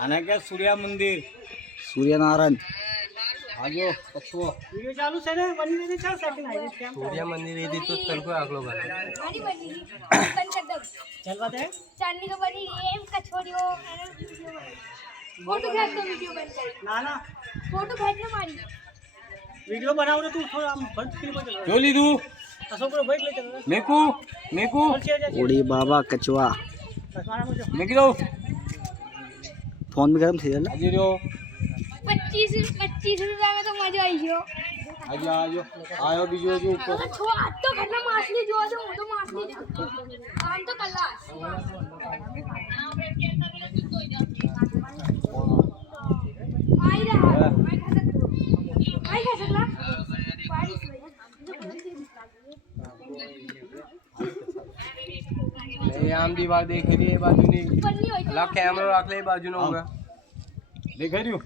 આને કે સૂર્ય મંદિર સૂર્યનારાયણ આજો કચ્છો वीडियो चालू से ने बनी ने चल सेकंड आई क्या સૂર્ય મંદિર એ દી તો તલકો આગલો બને बनी बनी बन कर दो चलवा दे चांदनी को बनी एम का छोड़ियो फोटो खींच दो वीडियो बन कर ना ना फोटो खींचने मारी वीडियो बनाओ रे तू थोड़ा हम बंद स्क्रीन पर चल જો લીધું अशोक को बैठ ले चल મેકુ મેકુ ઓડી બાબા કચવા चश्मा मुझे મેકી દો ફોન में गरम થઈ જાય આજે રહ્યો 25 रुपया में तो मजा आई गयो આજે આજો આયો બીજો જો ઉપર छो आज तो घरना माछली जो जो तो माछली आम तो कल्ला आई रहा आई खा सकला એ આમ દીવાલ દેખી રહી એ બાજુની पन्नी होई લા કેમેરો રાખ લે એ બાજુનો હોગા દેખાઈ રહ્યું